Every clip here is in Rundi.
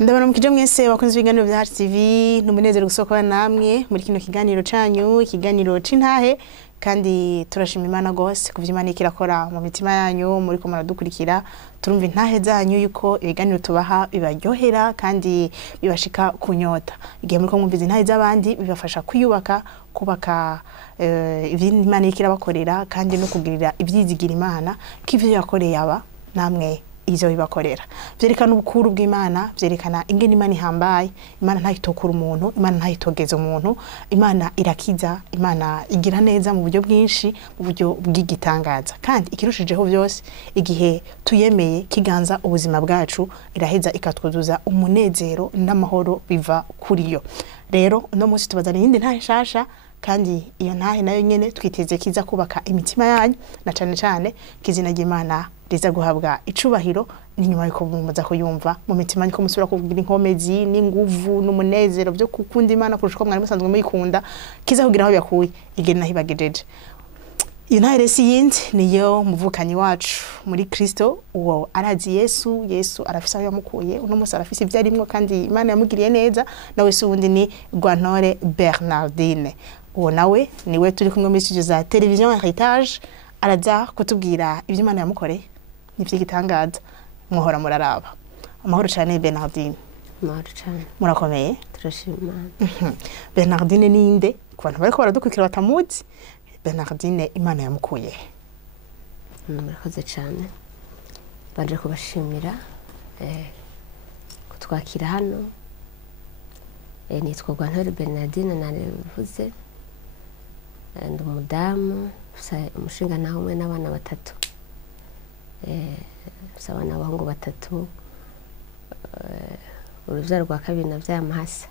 Ndabona mukije mwese bakunze ibiganiro bya TV numunezero gusokwa namwe muri kino kiganiro canyu ikiganiro c'intahe kandi turashima Imana gose kuvya Imana ikirakora mu mitima yanyu muri ko maradukurikira turumva intahe zanyu yuko ibiganiro tubaha bibaryohera kandi bibashika kunyota igihe muri ko mwumviza intahe z'abandi bibafasha kubaka ibindi Imana ikirabakorera kandi no kugirira ibyizigira Imana k'ivyo yakoreye aba namwe izo bibakorera vyerekana ubukuru bw'Imana vyerekana ingene Imana ihambaye Imana ntayitokura umuntu Imana ntayitogeza umuntu Imana irakiza Imana igira neza mu buryo bwinshi mu buryo bw'igitangaza kandi ikirushijeho byose igihe tuyemeye kiganza ubuzima bwacu iraheza ikatwuzuza umunezero n'amahoro biva kuri yo rero no munsi tubazana yindi ntahe shasha kandi iyo ntahe nayo nyene twiteze kiza kubaka imitima yanyu na cane kizina ry'Imana riza guhabwa icubahiro n'inyuma yuko mumaza kuyumva mu mitima niko musubira kugira inkomezi n'inguvu n'umunezero byo kukunda Imana kurusha ko mwari musanzwe muyikunda kiza kugira aho yakuye igene naho ibagejeje iyo ntahe resi yindi niyo muvukanyi wacu muri Kristo uwo arazi Yesu arafisa aho yamukuye uno musi arafisa ivyo arimwo kandi Imana yamugiriye neza nawe se ubundi ni Gwantore Bernardine uwo nawe niwe turi kumwe muri studio za television Heritage araza kutubwira ivyo Imana yamukoreye nivyo gitangaza muhora muraraba amahoro cyane Bernardine amahoro cyane murakomeye turashima Bernardine ninde ku bantu bariko baradukurikira batamuzi Bernardine Imana yamukuye murakoze cyane banje kubashimira kutwakira hano nitwa Gwantore Bernardine narevuze ndi umudamu umushinga nawe umwe n'abana batatu abana b'abahungu batatu uruvyaro rwa kabiri navyamahasa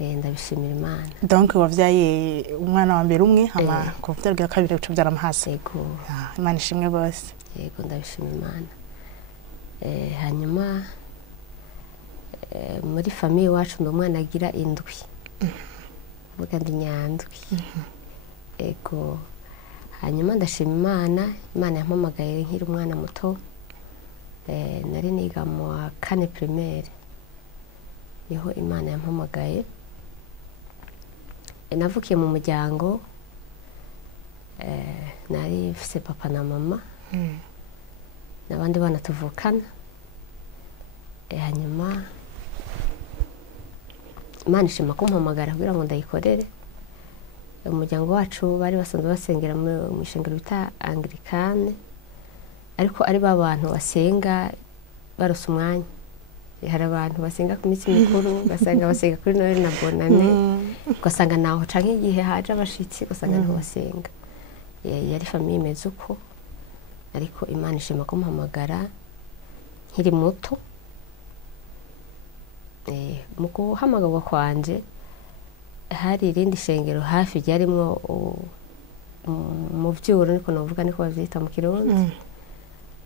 ndabishimira Imana donc wavyaye umwana wa mbere umwe hama kuvyara rwa kabiri ucuvyara amahasa yego Imana ishimwe bose yego ndabishimira Imana hanyuma muri famille wacu umwana agira indwi vuga ndi nyandwi ego hanyuma ndashima Imana yampamagaye nkiri umwana muto nari niga mu wa 4 primaire niho Imana yampamagaye navukiye mu muryango nari mfise papa na mama n'abandi bana tuvukana hanyuma Imana ishima kumpamagara kugira ngo ndayikorere umuryango wacu bari basanzwe basengera mu ishengero bita Anglikane ariko ari babantu basenga barose umwanya hari abantu basenga ku minsi mikuru basanga basenga kuri Noel na Bonane ugasanga naho canke igihe haje abashitsi ugasanga niho basenga yari famille imeze uko ariko Imana ishima kumpamagara nkiri muto mu guhamagarwa kwanje hari irindi shengero hafi ryarimwo mu vyuro niko novuga niko bavyita mu Kirundi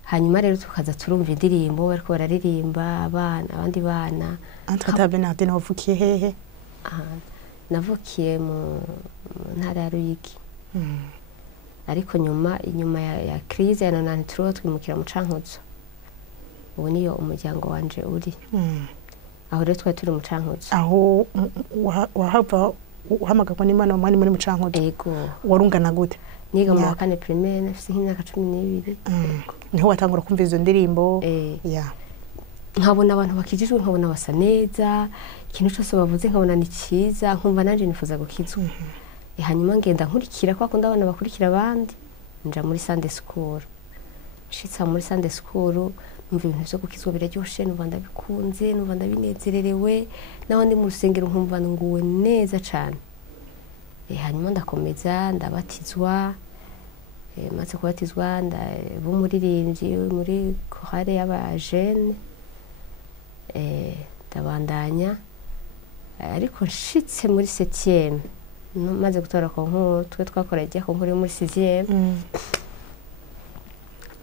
hanyuma rero tukaza turumva indirimbo bariko bararirimba abandi bana Antata Bernardine wavukiye hehe navukiye mu ntara ya Ruyigi ariko inyuma ya crise ya 93 twimukira mu Cankuzo ubu niyo umuryango wanje uri aho rero twari turi mu Cankuzo aho wahava uhamagarwa n'Imana umwanya muri mu Cankuzo yego warungana gute niga mu wa 4 primaire nafise nk'imyaka 12 niho watangura kumva izo ndirimbo nkabona abantu bakijijwe nkabona basa neza ikintu cyose bavuze nkabona ni cyiza nkumva nanje nifuza gukizwa hanyuma ngenda nkurikira kwa kundi abana bakurikira abandi nja muri Sunday school shitsa muri Sunday school numva ibintu byo gukizwa biraryoshe numva ndabikunze numva ndabinezererewe naho ndi mu rusengero nkumva nguwe neza cyane hanyuma ndakomeza ndabatizwa maze kubatizwa ndabumuririmbyi muri chorale y'abajene ndabandanya ariko nshitse muri 7e maze gutora ko nkuru twe twakoreye ko nkuru muri 6e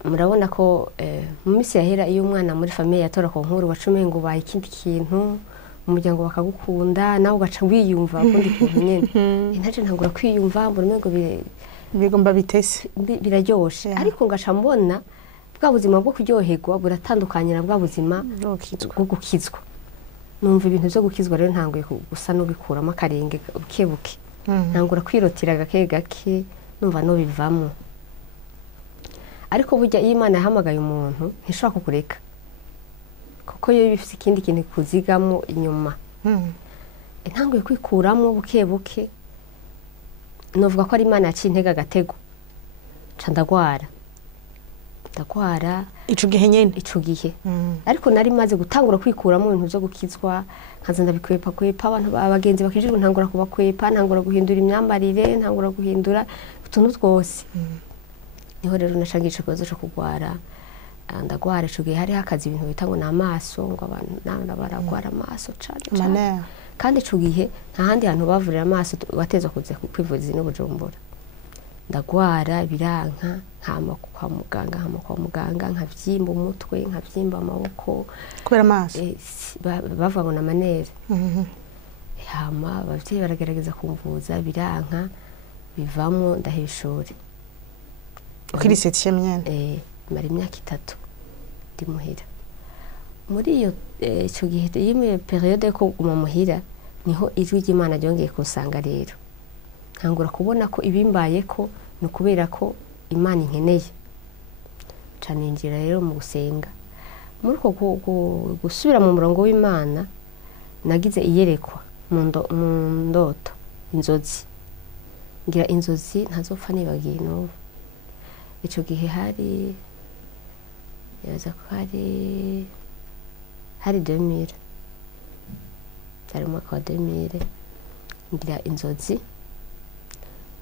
murabona ko mu misi yahera iyo umwana muri famille yatora ko nkuru bacumenye ngo baye ikindi kintu umuryango bakagukunda nawe ugaca wiyumva kundi kintu nyene ntaje ntangura kwiyumva mbona ngo bigomba bitese biraryoshe ariko ngaca mbona bwa buzima bwo kuryoherwa buratandukanye na bwa buzima bwo gukizwa numva ibintu byo gukizwa rero ntanguye gusa n'ubikuramo akarenge buke buke ntangura kwirotira gake gake numva no bivamo. Ariko burya iyo Imana yahamagaye umuntu ntishobora kukureka kuko iyo bifite ikindi kintu kuzigamo inyuma. Ntanguye kwikuramo buke buke novuga ko ari Imana yaciye intege agatego ca ndagwara ico gihe nyene ariko nari maze gutangura kwikuramo ibintu byo gukizwa nkaza ndabikwepa abantu abagenzi bakijijwe ntangura kubakwepa ntangura guhindura imyambarire ntangura guhindura utuntu twose. Niho rero nashangisha kuzo cyo kugwara ndagwara ico gihe hari hakazi ibintu bita ngo namaso ngo abantu nanda baragwara amaso cyane kandi ico gihe nta handi hantu bavurira amaso batezwa kuza kwivuriza no Bujumbura. Ndagwara biranka nkama kwa muganga nkavyimba umutwe nkavyimba amaboko kubera amaso bavuga ngo namanere. Hama abavyeyi baragerageza kumvuza biranka bivamo ndahishuri ukiri 7e nyene mari imyaka 3 ndi muhira. Muri iyo ico gihe yime periode ko guma muhira niho ijwi ry'Imana ryongeye kusanga rero ntangura kubona ko ibimbaye ko no kubera ko Imana inkeneye cyane. Injira rero mu gusenga muri ko gusubira mu murongo w'Imana nagize iyerekwa mu ndoto inzozi ngira inzozi ntazopfa nibagiye no. Ico gihe hari yaza ko hari 2000 cyari mu kwa 2000 ngira inzozi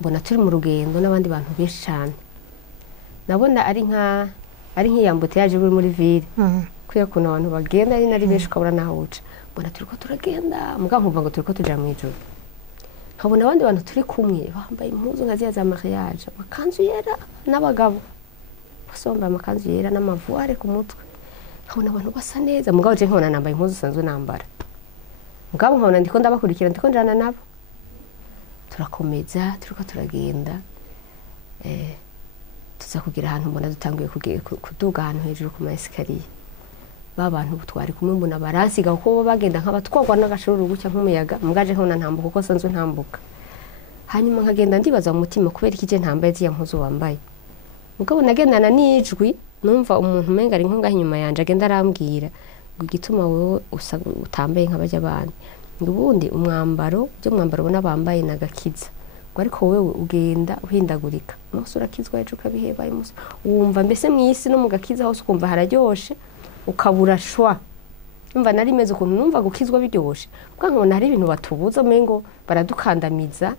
mbona turi mu rugendo n'abandi bantu benshi cyane nabona ari nk'iyambote yaje muri ville kuya kuna abantu bagenda ari nari benshi ukabura naho uca mbona turiko turagenda muga nkumva ngo turiko tuja mu ijuru nkabona abandi bantu turi kumwe bambaye impuzu nkaziya za mariage amakanzu yera n'abagabo basomba amakanzu yera n'amavuare ku mutwe nkabona abantu basa neza mugabo je nkabona nambaye impuzu sanzwe nambara mugabo nkabona ndiko ndabakurikira ndiko njana nabo turakomeza turiko turagenda tuza kugira ahantu mbona dutanguye kuduga ahantu hejuru ku maesikariye babantu butwari kumwe mbona baransiga kuko bagenda nk'abatwagwa n'agashururu gucya nk'umuyaga mugaje nkona ntambuka kuko sanzwe ntambuka hanyuma nkagenda ndibaza mu mutima kubera ikije ntambaye ziya mpuzu wambaye mugabo nagendana n'ijwi numva umuntu umenga ari nkonga inyuma yanje agenda arambwira ngo igituma wowe utambaye nk'abajya abandi ubundi umwambaro ubona bambaye nagakiza ngo ariko wewe ugenda uhindagurika umunsi urakizwa ejo ukabiheba umunsi wumva mbese mwisi no mugakiza hose ukumva hararyoshe ukabura shwa numva nari meze ukuntu numva gukizwa biryoshe bwankona hari ibintu batubuza mengo baradukandamiza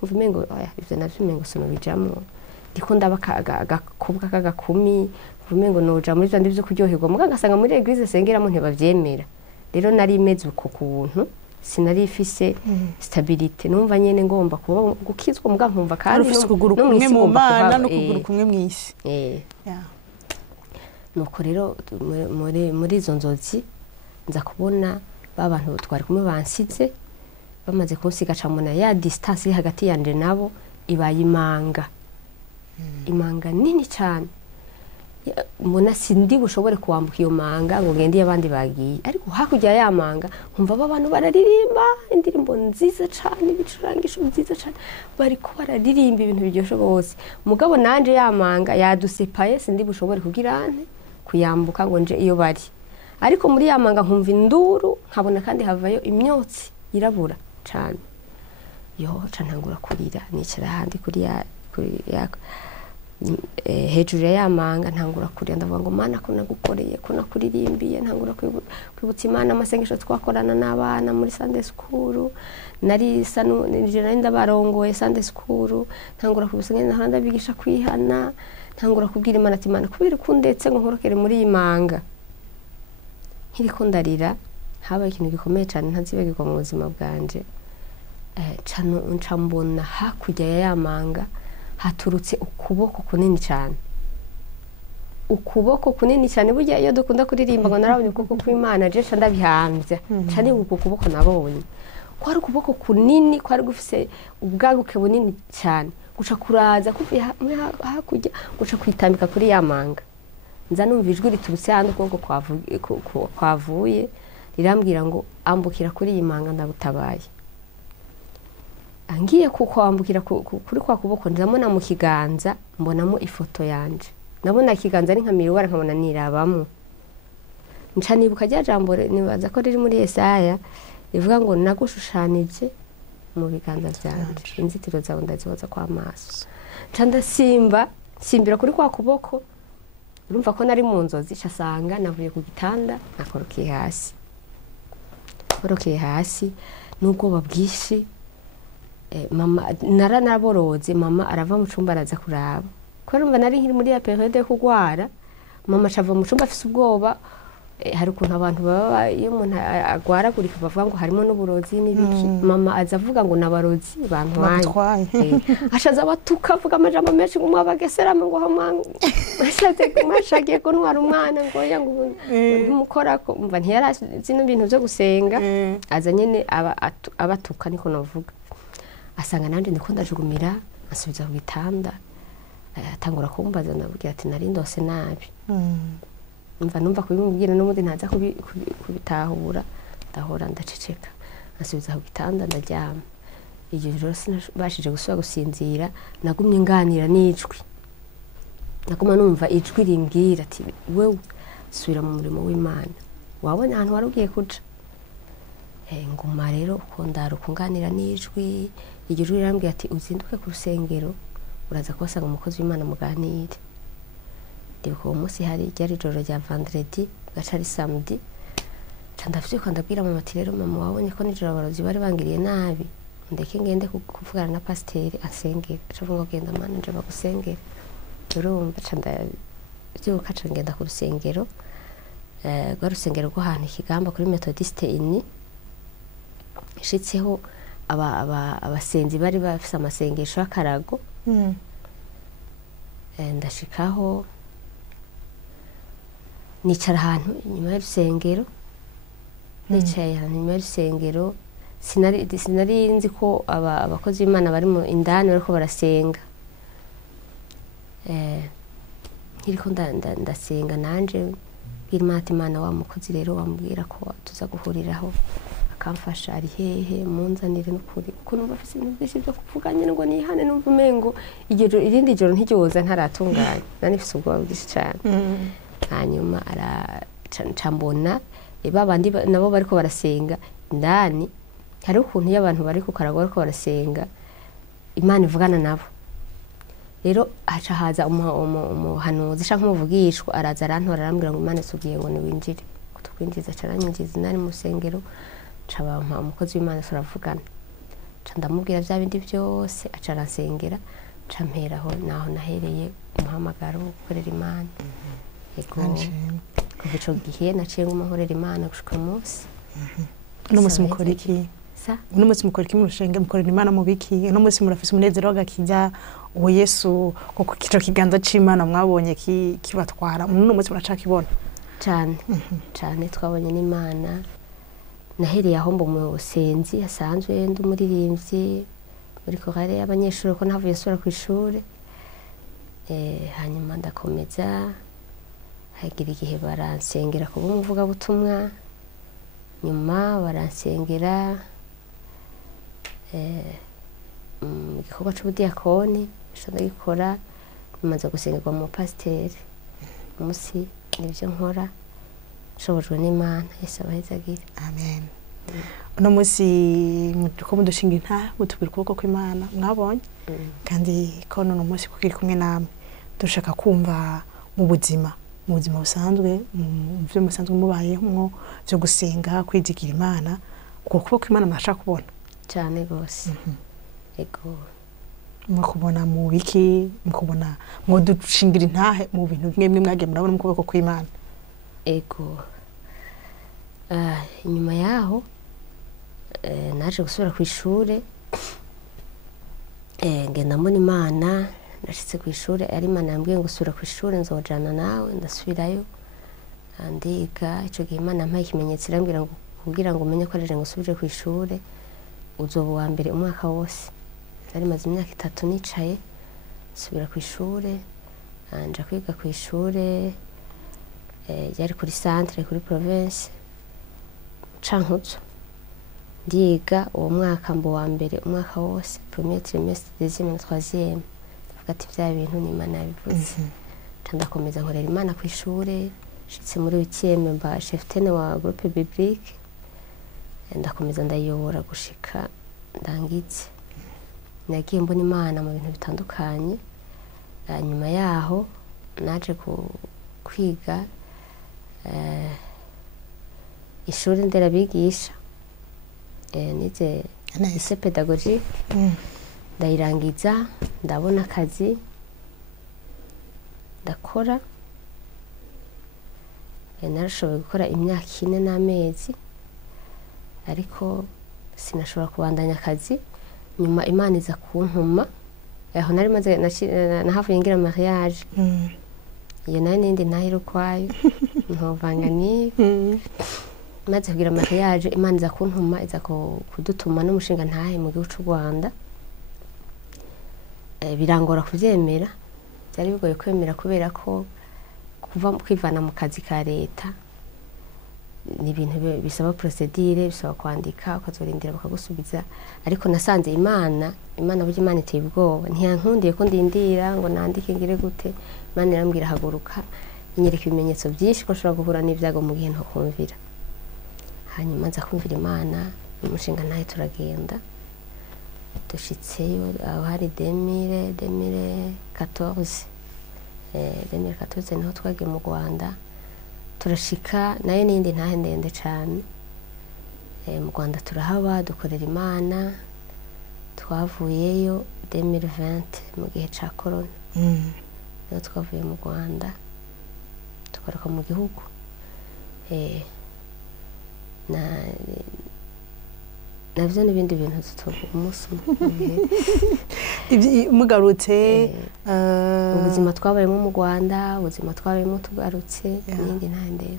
umva mengo ivyo navyo mengo sono bijamwo ndiko ndabakakubwa kagakumi umengo noja muri byo ndivyo kuryoherwa muganga asanga muri eglise sengeramo ntibavyemera rero nari meze uko kuntu sinari ifise stabilité numva nyene ngomba kuba gukizwa muganga nkumva kandi no kumwe mu Mana no kuguru kumwe mwisi nuko rero muri izo nzozi nza kubona babantu twari kumwe bansize bamaze kunsiga camona ya distance hagati yanje nabo ibaye imanga nini cyane mbona sindi bushobore kuwambuka iyo manga ngo ngende abandi bagiye ariko hakurya ya manga nkumva abantu bararirimba indirimbo nziza cyane bicurangisho nziza cyane bari ko bararirimba ibintu biryoshye bose mugabo nanje ya manga yadusepaye sindi bushobore kugira kuyambuka ngo nje iyo bari ariko muri ya manga nkumva induru nkabona kandi havayo imyotsi irabura cyane yo cantangura kurira nicara handi kuri ya hejuru ya manga ntangura kurira ndavuga ngo Mana ko nagukoreye ko nakuririmbiye ntangura kwibutsa Imana amasengesho twakorana n'abana muri Sunday school nari sanu nijana ndabarongoye Sunday school ntangura kubusengera nahanda bigisha kwihana ntangura kubwira Imana ati Mana kubera kundetse ngo nkorokere muri imanga nkiriko ndarira habaye ikintu gikomeye cyane ntazibagirwa mu buzima bwanje ncambona hakurya ya manga haturutse ukuboko kunini cyane burya iyo dukunda kuririmba ngo narabonye ukuboko kw'Imana je ndabihambya cyane uko kuboko nabonye kwari ukuboko kunini kwari gufise ubwaguke bunini cyane guca kuraza kuvuye hakurya guca kwitambika kuri ya manga nza numva ijwi riturutse handi ukuboko kwavuye rirambwira ngo ambukira kuri iyi manga ndagutabaye. Angiye kuko ambukira kuri kwa kuboko ndamona mu kiganza mbonamo ifoto yanje. Nabona ikiganza ari nka miruwara nkabona nirabamo. Nca nibuka rya jambo nibaza ko riri muri Yesaya rivuga ngo nagushushanije mu biganza byanje, inzitiro zawe ndazihoza kwa maso. Nca simbira kuri kwa kuboko, urumva ko nari mu nzozi, casanga navuye ku gitanda nakorokiye hasi. Korokeye hasi n'ubwoba bwishi. Mama naraboroze, mama arava mu cumba araza kuraba. Ko urumva nari nkiri muri ya periode yo kugwara, mama cava mu cumba afise ubwoba. Hari ukuntu abantu baba iyo umuntu agwaragurika bavuga ngo harimo n'uburozi n'ibiki. Mama azavuga ngo nabarozi bantwaye. Ashaza batuka avuga amajambo menshi ngo mwabagesera ngo hamwe mashagiye kuntwara umwana ngo ya ngo umukorako umva ntiyarazi n'ibintu byo gusenga. Aza nyene abatuka niko novuga. Asanga nanje ndiko ndajugumira asubiza ku gitanda. Atangura kumbaza nabwira ati nari ndose nabi. Numva kubimubwira n'umundi ntaza kubitahura, ndahora ndaceceka. Asubiza ku gitanda ndaryama. Iryo joro sinabashije gusubira gusinzira, nagumye nganira n'ijwi. Naguma numva ijwi rimbwira ati wewe subira mu murimo w'Imana. Wabona ahantu warugiye kuja. Nguma rero uko ndarukunganira n'ijwi. Iryo jwi rirambwira ati uzinduke ku rusengero uraza kubasanga umukozi w'Imana muganire. Ndibuka uwo munsi hari ryari ijoro rya vendredi gaca ari samedi. Ndafite ndabwira mama ati rero mama wabonye ko nijoro abarozi bari bangiriye nabi, ndeke ngende kuvugana na pasiteri asengera. Acavuga ngo genda mana nje bagusengera. Urumva ndabyuka ca ngenda ku rusengero. Rwa rusengero rwo ahantu Ikigamba kuri Methodiste ini. Ishitseho abasenzi bari bafise amasengesho y'akarago. Ndashikaho nicara ahantu inyuma y'urusengero. Nicaye ahantu inyuma y'urusengero, sinari nzi ko abakozi b'Imana bari mu indani bariko barasenga. Nkiriko ndasenga nanje bwira Imana ati Imana wa mukozi rero wambwira ko tuza guhuriraho akamfasha ari hehe munzanire n'ukuri ko numva afise ibintu byinshi byo kuvuga nyine ngo nihane numva umengo irindi joro ntiryoza ntaratunganya nani mfise ubwoba bwinshi cyane. Hanyuma aracambona babandi nabo bariko barasenga indani. Hari ukuntu y'abantu bari ku karago bariko barasenga Imana ivugana nabo. Rero aca haza umuhanuzi canke umuvugishwa araza arantora arambwira ngo Imana isubwiye ngo ni winjire. Kutukwinjiza caranyinjiza nari mu sengero. Cabampa umukozi w'Imana turavugana. Ndamubwira bya bindi byose aca aransengera. Camperaho naho nahereye umuhamagaro gukorera Imana. Ego kuva ico gihe naciye ngumahorera Imana gushika umunsi. Uno munsi mukora iki? Uno munsi mukora iki mu rushenge mukorera Imana mu biki? Uno munsi murafise umunezero w'agakiza uwo Yesu kuko kico kiganza c'Imana mwabonye kibatwara. Uno munsi muracakibona cane twabonye n'Imana. Nahereye aho mbo mu busenzi asanzwe ndumuririmbyi muri korale y'abanyeshuri ko navuye sura ku ishure. Hanyuma ndakomeza hagira igihe baransengera kuba umuvuga butumwa. Nyuma baransengera mu gikorwa c'ubudiyakoni ndagikora. Nyuma nza gusengerwa mu pasiteri. Umunsi nivyo nkora nshobojwe n'Imana. Yesu abahezagire. Amen. Uno munsi ko mudushinga inta mutubwira ukuboko kw'Imana mwabonye kandi ko uno munsi kukiri kumwe namwe dushaka kumva mu buzima busanzwe mu byo musanzwe mubayeho byo gusenga kwizigira Imana uko kuboko kw'Imana mwashaka kubona cyane gose. Ego mukubona mu biki mukubona dushingira intahe mu bintu bimwe mwagiye murabona mu kuboko kw'Imana. Ego inyuma yaho naje gusubira ku ishure. Ngenda mbona Imana nashitse ku ishure ari Imana yambwiye ngo usubira ku ishure nzojana nawe. Ndasubirayo ndiga. Ico gihe Imana yampaye ikimenyetso irambwira ngo kugira ngo umenye ko ari ngo usubire ku ishure uzoba wa mbere umwaka wose. Nari maze imyaka 3 nicaye subira ku ishure. Nja kwiga ku ishure yari kuri centre kuri province Cankuzo ndiga uwo mwaka mbo wa mbere umwaka wose premier trimestre deuxième na troisième ndavuga ati bya bintu ni Imana yabivuze ndakomeza nkorera Imana ku ishure shitse muri 8e mba chef wa groupe biblique ndakomeza ndayobora gushika ndangize nagiye mbona Imana mu bintu bitandukanye. Nyuma yaho naje kwiga ishuri nderabigisha nize ise pedagogique ndayirangiza ndabona akazi ndakora narashoboye gukora imyaka 4 n'amezi ariko sinashobora kubandanya akazi. Nyuma Imana iza kuntuma aho nari maze nahavuye ngira mariage iyo nari nindi ntahiro kwayo ntovanga ni maze kugira mariage Imana iza kuntuma iza kudutuma n'umushinga ntahe mu gihugu cy'u Rwanda. Birangora kuvyemera byari bigoye kwemera kubera ko kuva kwivana mu kazi ka leta ni ibintu bisaba procedure bisaba kwandika ukazorindira bakagusubiza ariko nasanze Imana burya Imana iteye ubwoba ntiyankundiye ko ndindira ngo nandike ngire gute. Imana irambwira haguruka inyereka ibimenyetso byinshi ko nshobora guhura n'ivyago mu gihe ntokumvira. Hanyuma nza kumvira Imana umushinga naye turagenda dushitseyo aho hari 2014 niho twagiye mu Rwanda turashika nayo nindi ntahe ndende cyane. Mu Rwanda turahaba dukorera Imana twavuyeyo 2020 mu gihe ca corona niho twavuye mu Rwanda tugaruka mu gihugu navyo n'ibindi bintu tutovuga umunsi mugarutse ubuzima twabayemo mu Rwanda ubuzima twabayemo tugarutse n'indi ntahe ndende.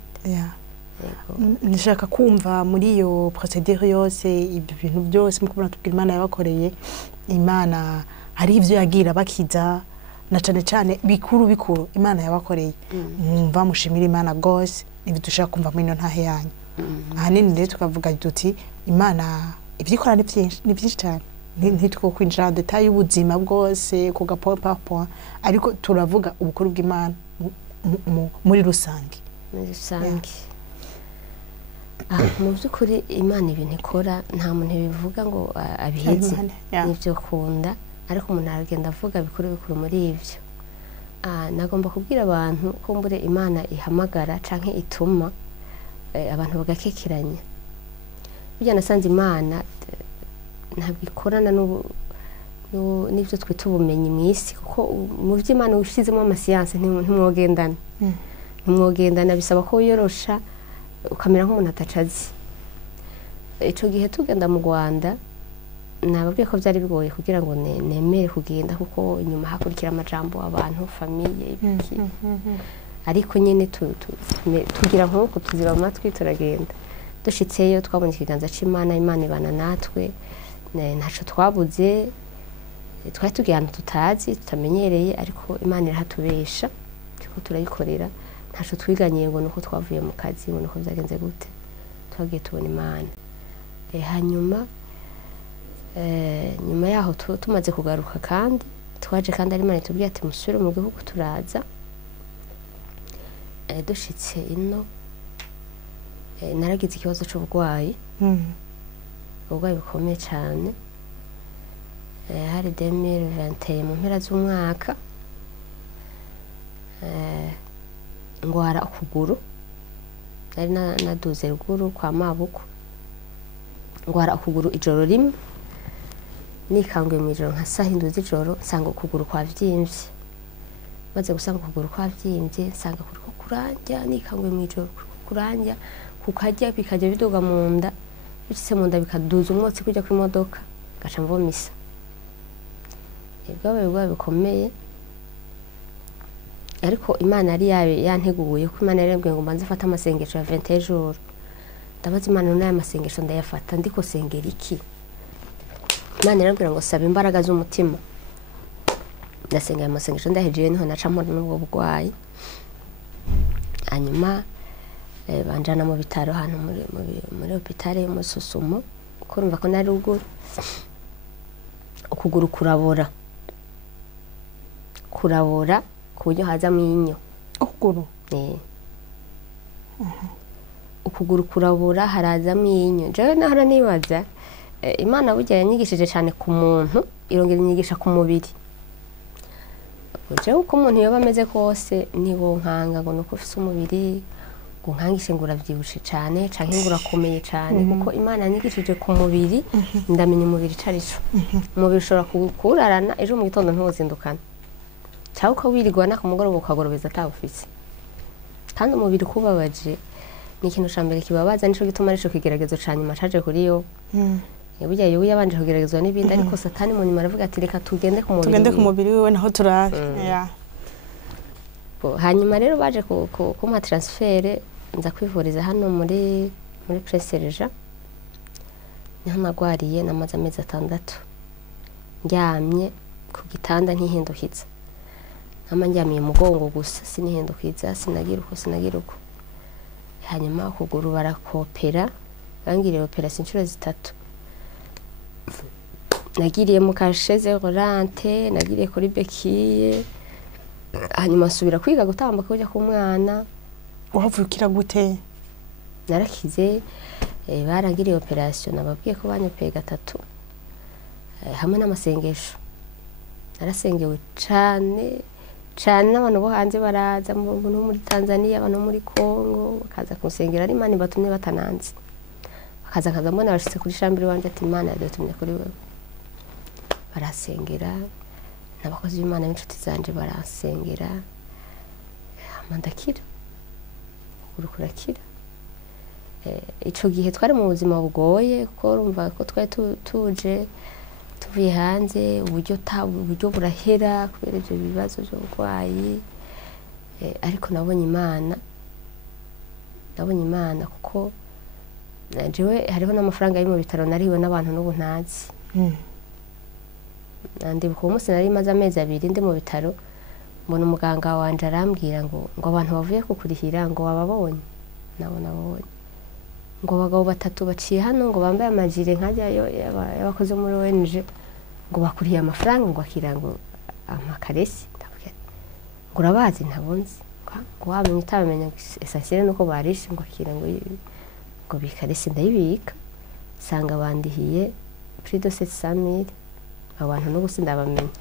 Ndashaka kumva muri iyo procedure yose ibyo bintu byose muko muratubwira Imana yabakoreye. Imana hari ivyo yagira bakiza na cane bikuru Imana yabakoreye mwumva mushimira Imana gose ibyo dushaka kumva muri no ntahe yanyu. Ahanini rero tukavuga duti Imana ivyikora ni byinshi cyane ntitwo kwinjira detail y'ubuzima bwose ku gapoint ariko turavuga ubukuru bw'Imana muri rusange. Mu by'ukuri Imana ibintu ikora nta muntu bivuga ngo abiheze n'ibyo kunda ariko umuntu aragenda avuga bikuru muri ivyo. Nagomba kubwira abantu ko mbure Imana ihamagara canke ituma abantu bagakekeranya. Burya nasanze Imana ntabwo ikorana n'ibyo twita ubumenyi mu isi kuko mu by'Imana ushizemo amasiyanse ntimwogendana bisaba ko wiyorosha ukamera nk'umuntu atacazi. Ico gihe tugenda mu Rwanda nababwiye ko byari bigoye kugira ngo nemere kugenda kuko inyuma hakurikira amajambo abantu famille ibiki ariko nyene tugira nk'uko tuziba amatwi turagenda. Dushitseyo twabonye ikiganza c'Imana Imana ibana natwe ntaco twabuze twari tugiye ahantu tutazi tutamenyereye ariko Imana irahatubesha kuko turayikorera ntaco twiganiye ngo nuko twavuye mu kazi ngo nuko byagenze gute twagiye tubona Imana. Hanyuma nyuma yaho tumaze kugaruka kandi twaje kandi ari Imana itubwiye ati musubire mu gihugu turaza. Dushitse ino naragize ikibazo c'uburwayi uburwayi bukomeye cyane hari 2021 mu mpera z'umwaka ngwara ukuguru nari naduze ruguru kwa mabuko ngwara ukuguru ijoro rimwe nikanguye mu ijoro nka sahindu z'ijoro nsanga ukuguru kwavyimbye maze gusanga ukuguru kwavyimbye nsanga kuriko kuranja nikanguye mu ijoro kuranja kukajya bikajya bidoga mu nda bicise mu nda bikaduza umwotsi kujya ku imodoka gaca mvomisa. Ibyo bikomeye ariko Imana yari yanteguye ko Imana yarembwe ngo mbanze fata amasengesho ya 20 jours. Ndabaza Imana n'aya masengesho ndayafata ndiko sengera iki. Imana yarambwira ngo saba imbaraga z'umutima. Ndasenga amasengesho ndahejeje niho nacamo n'ubwo bugwayi. Hanyuma banjana mu bitaro hano muri hôpital yo mu Susumo ko urumva ko nari ruguru ukuguru kurabora ku buryo hazamo inyo ukuguru ukuguru kurabora harazamo inyo jewe nahora nibaza Imana burya yanyigishije cyane ku muntu irongera inyigisha ku mubiri jewe uko umuntu yoba ameze kose niwo nkanga ngo nuko ufise umubiri ngo nkangishe ngo uravyibushe cyane canke ngo urakomeye cyane kuko Imana yanyigishije ku mubiri ndamenya umubiri carico umubiri ushobora kurarana ejo mu gitondo ntuzindukana cyangwa ukawirigwana ku mugoroba ukagorobeza atawufise kandi umubiri kubabaje ni ikintu ca mbere kibabaza nico gituma arico kigeragezo ca nyuma caje kuri yo burya yewe yabanje kugeragezwa n'ibindi ariko satani mu nyuma aravuga ati reka tugende ku mubiri wiwe naho turabe hanyuma rero baje kumpa transfert nza kwivuriza hano muri Preserja niho nagwariye namaze amezi 6 ndyamye ku gitanda ntihindukiza nama ndyamiye mugongo gusa sinihindukiza sinagira uko hanyuma ukuguru barakopera bangiriye operation inshuro 3 nagiriye mu kasheze Rolante nagiriye kuri Bekiye hanyuma subira kwiga gutambuka kujya ku mwana uhavukira gute narakize barangiriye operation nababwiye ko banyopeye 3 hamwe n'amasengesho narasengewe cyane n'abantu bo hanze baraza mu muri Tanzania abantu muri Kongo bakaza kusengera ari Imana batumye batananze bakaza mbona bashitse kuri shambiri wanje ati Imana yadutumye kuri wewe barasengera n'abakozi b'Imana b'inshuti zanje barasengera mandakira urukurakira ico gihe twari mu buzima bugoye ko urumva ko twari tuje tuvuye hanze uburyo burahera kubera ibyo bibazo by'uburwayi ariko nabonye Imana kuko jewe hariho n'amafaranga ari mu bitaro nariwe n'abantu n'ubu ntazi ndibuka uwo munsi nari maze amezi 2 ndi mu bitaro mbona umuganga wanje arambwira ngo abantu bavuye kukurihira ngo wababonye nabonye ngo abagabo 3 baciye hano ngo bambaye amajire nkajyayo yabakoze muri ONG ngo bakuriye amafaranga ngo akira ngo amakaresi ngo urabazi ntabonze ngo wamenye utabamenya essentiel nuko barishe ngo akira ngo bikaresi ndayibika sanga bandihiye prix de 700,000 abantu no gusinda bamenye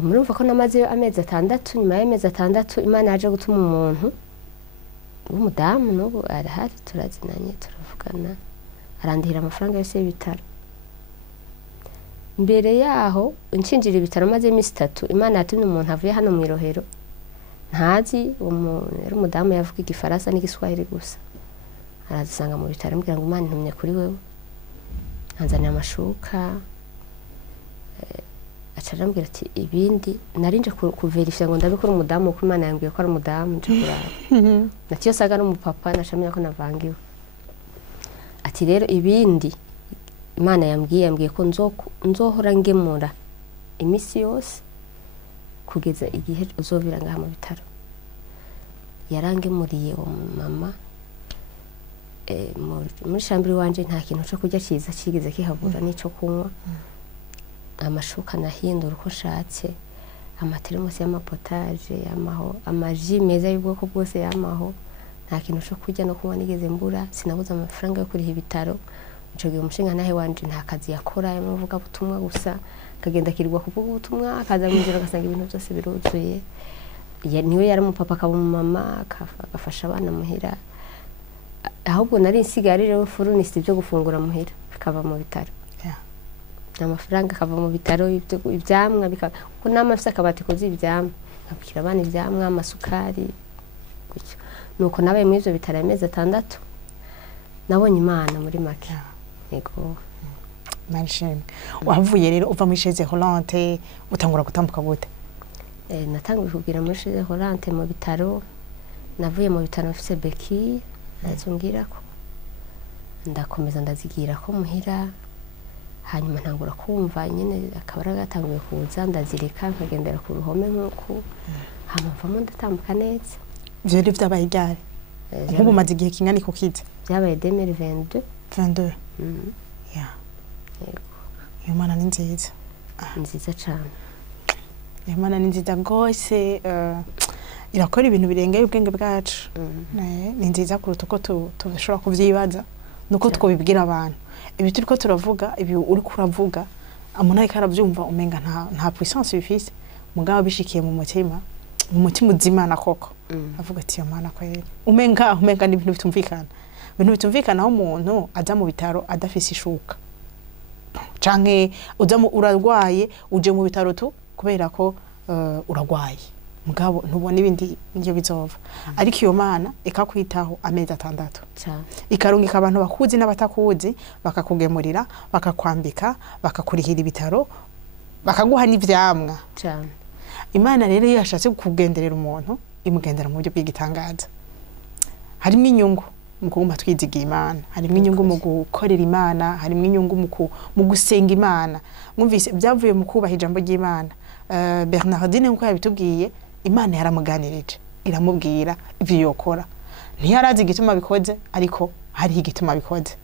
murumva ko namaze amezi 6 nyuma y'amezi 6 Imana yaje gutuma umuntu w'umudamu n'ubu arahari turazinanye turavugana arandihira amafaranga yose y'ibitaro mbere yaho inshinjira ibitaro maze imisi 3 Imana yatumye umuntu avuye hano mu Irohero ntazi ari umudamu yavuga igifaransa n'igiswahili gusa arazisanga mu bitaro ambwira ngo Imana intumye kuri wewe anzanira amashuka acarambwira ati ibindi narinje kuverifya ngo ndabikora umudamu kuko Imana yambwiye ko ari umudamu nje kuraba natiyo saga n'umupapa nashamenya ko navangiwe ati rero ibindi Imana yambwiye ko nzohora ngemura imisi yose kugeza igihe uzovira ngaha mu bitaro yarangemuriye uwo mama muri shambiri wanje nta kintu cyo kurya cyiza kigeze kihabura n'ico kunywa amashuka nahindura uko nshatse amateremusi y'amapotaje yamaho amaji meza y'ubwoko bwose yamaho nta kintu cyo kurya no kunywa nigeze mbura sinabuze amafaranga yo kuriha ibitaro ico gihe umushinga nahe wanje nta kazi yakora yamuvuga butumwa gusa kagenda kirirwa kuvuga ubutumwa akaza mu nzira agasanga ibintu byose biruzuye niwe yari umupapa akaba umumama agafasha abana muhira ahubwo nari insigarire furunisi byo gufungura muhira bikava mu bitaro amafaranga akava mu bitaro ibyamwa kuko n'amafise akabati kuzi ibyamwa nkabikira abana ibyamwa amasukari gutyo nuko nabaye muri ivyo bitaro amezi 6 nabonye Imana muri make yego manshim wavuye rero uva muri Chez Rolante utangura gutambuka gute natanguye kugira muri Chez Rolante mu bitaro navuye mu bitaro afise Beki nazungira ko ndakomeza ndazigira ko muhira hanyuma ntangura kumva nyene akabara gatanguye kuza ndazirika nkagendera ku ruhome nkuko hamavamo ndatambuka neza vyari vyabaye ryari nk'ubu maze igihe kingana kukiza byabaye 2022 22 Mm. ya Yego. iyo mana ni nziza Nziza cyane. iyo mana ni nziza rwose irakora ibintu birengeye ubwenge bwacu ni nziza kuruta uko tushobora kuvyibaza nuko twobibwira abantu ibi turiko turavuga ibi uri kuravuga umuntu ariko aravyumva umenga nta puissance bifise mugabo bishikiye mu mutima uzimana koko avuga ati iyo mana kweri umenga ni ibintu bitumvikana aho umuntu aza mu bitaro adafise ishuka canke urarwaye uje mu bitaro tu kubera ko urarwaye mugabo ntubona ibindi ngiye bizova ariko iyo mana ikakwitaho amezi 6 ikarungika abantu bakuzi n'abatakuzi bakakugemurira bakakwambika bakakurihira ibitaro bakaguha n'ivyamwa cyane. Imana rero iyo yashatse kugenderera umuntu imugendera mu buryo bw'igitangaza harimo inyungu mu kuguma twizigiye Imana harimo inyungu mu gukorera Imana harimo inyungu mu gusenga Imana mwumvise byavuye mu kubaha ijambo ry'Imana Bernardine nko yabitubwiye Imana yaramuganirije iramubwira ivyo yokora ntiyarazi igituma bikoze ariko hari igituma bikoze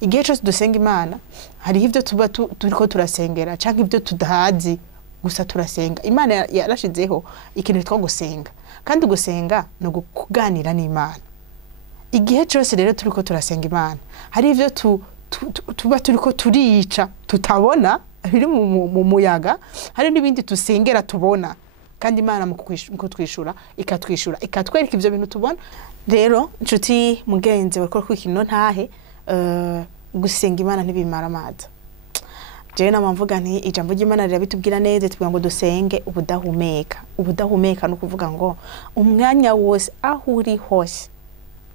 igihe cyose dusenga Imana hari ivyo tuba turiko turasengera canke ivyo tudahazi gusa turasenga Imana yarashizeho ikintu two gusenga kandi gusenga no kuganira n'Imana igihe cyose rero turiko turasenga Imana hari ivyo tuba turiko turica tutabona biri mu muyaga hari n'ibindi tusengera tubona kandi Imana mu kutwishura ikatwereka ivyo bintu tubona rero nshuti mugenzi wariko kwikino ntahe gusenga Imana ntibimara amazi jewe namvuga nti ijambo ry'Imana rirabitubwira neza tubwira ngo dusenge ubudahumeka no kuvuga ngo umwanya wose aho uri hose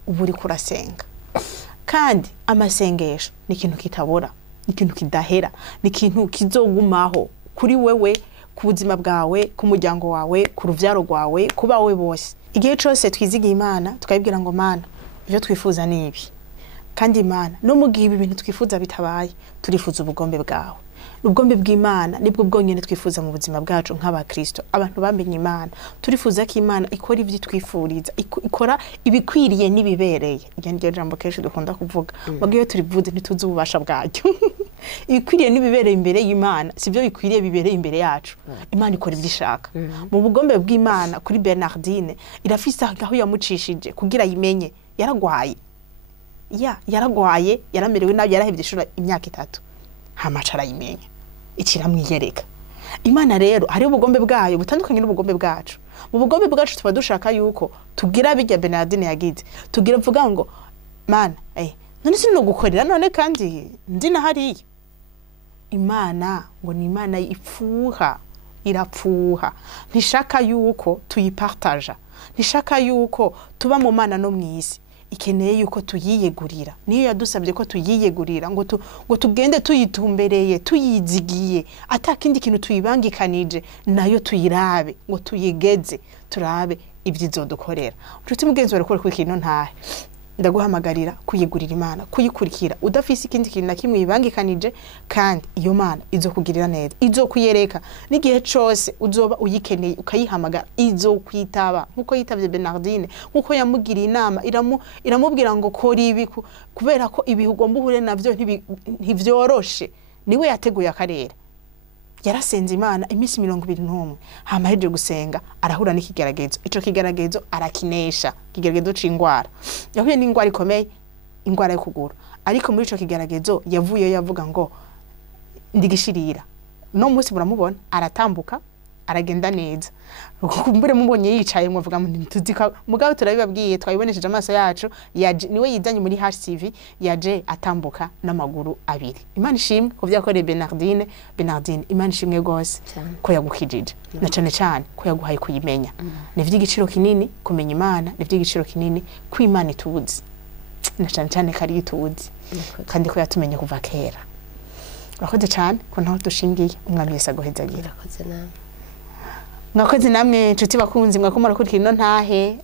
uburi kurasenga kandi amasengesho ni ikintu kitabora ni ikintu kidahera ni ikintu kizogumaho kuri wewe ku buzima bwawe ku muryango wawe ku ruvyaro rwawe kuba wewe bose igihe cyose twizigiye Imana tukayibwira ngo Mana ivyo twifuza ni ibi kandi Imana no mu gihe ibintu twifuza bitabaye turifuza ubugombe bwawe ubugombe bw'Imana nibwo bwonyene twifuza mu buzima bwacu nk'abakristo abantu bamenye Imana turifuza ko Imana ikora ivyo twifuriza ikora ibikwiriye nibibereye iryo jambo kenshi dukunda kuvuga bagiye turivuze ntituzi ububasha bwacyo ibikwiriye nibibereye imbere y'Imana sivyo bikwiriye bibereye imbere yacu Imana ikora ivyo ishaka mu bugombe bw'Imana kuri Bernardine irafise aho yamucishije kugira yimenye yaragwaye yaramerewe nabi yarahevye ishura imyaka 3 hamacara yimenye ikiramwiyereka Imana rero hari ubugombe bwayo butandukanye n'ubugombe bwacu mu bugombe bwacu tuba dushaka yuko tugira bijya Bernardine yagize tugira mvuga ngo Mana none sino gukorera none kandi ndina hariya Imana ngo ni Imana irapfuha ntishaka yuko tuyipartaja ntishaka yuko tuba mu Mana no mwisi ikeneye yuko tuyiyegurira niyo yadusabye ko tuyiyegurira ngo tugende tuyitumbereye tuyizigiye atakindi kintu tuyibangikanije nayo tuyirabe ngo tuyigeze turabe ibyizodukorera uruti mugenzi wari kuri kino ntahe ndaguhamagarira kuyigurira Imana kuyikurikira udafise ikindi kintu na kimwe yibangikanije kandi iyo Mana izokugirira neza izokuyereka n'igihe cyose uzoba uyikeneye ukayihamagara izokwitaba nkuko yitavye Bernardine nkuko yamugiriye inama iramubwira ngo kora ibi kubera ko ibi ugomba uhure navyo ntivyoroshe niwe yateguye akarere yarasenze Imana imisi 21 hamaheje gusenga arahura n'ikigeragezo ico kigeragezo arakinesha kigeragezo c'ingwara yahuye n'ingwara ikomeye ingwara yo kugura ariko muri ico kigeragezo yavuye yavuga ngo ndigishirira no musi buramubona aratambuka aragenda neza kumbure mubonye yicaye mwavuga ntuzika mugabo turabibabwiye twayibonesheje amaso yacu yaje niwe yizanye muri HTV yaje atambuka n'amaguru abiri Imana ishimwe ko vyakoreye Bernardine Imana ishimwe gose ko yagukijije na cyane ko yaguhaye kuyimenya ni vy'igiciro kinini kumenya Imana ni vy'igiciro kinini ko Imana ituzi na cyane kari ituzi kandi ko yatumenye kuva kera urakoze cyane ko ntaho dushingiye umwami Yesu agohezagira urakoze nawe mwakoze namwe nshuti bakunzi mwakomara kuri kino ntahe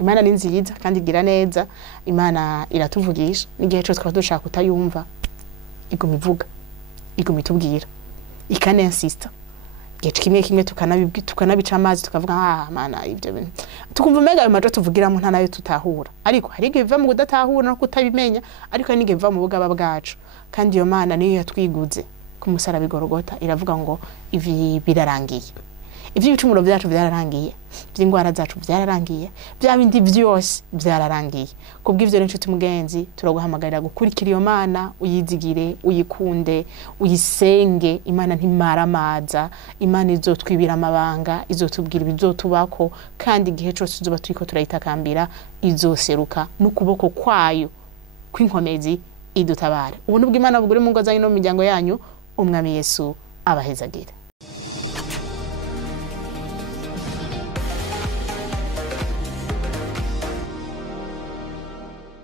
Imana ni nziza kandi igira neza Imana iratuvugisha n'igihe cyose twaba dushaka kutayumva iguma ivuga iguma itubwira ikane insista gihe kimwe kimwe tukanabica amazi tukavuga mana ibyo bintu tukumva mega ayo majo tuvugiramo nta nayo tutahura ariko hari igihe biva mu kudatahura no kutabimenya ariko hari n'igihe biva mu bugaba bwacu kandi iyo mana niyo yatwiguze ku musaraba Igorogota iravuga ngo ivi birarangiye ivy'ibicumuro byacu byararangiye by'ingwara zacu byararangiye bya bindi byose byararangiye kubw'ivyo rero nshuti mugenzi turaguhamagarira gukurikira iyo mana uyizigire uyikunde uyisenge imana ntimaramaza imana izotwibira amabanga izotubwira ibizotubako kandi igihe cyose tuzoba turiko turayitakambira izoseruka n'ukuboko kwayo kw'inkomezi idutabara ubuntu bw'Imana bugure mu ngo zanyu no mu miryango yanyu umwami Yesu abahezagire.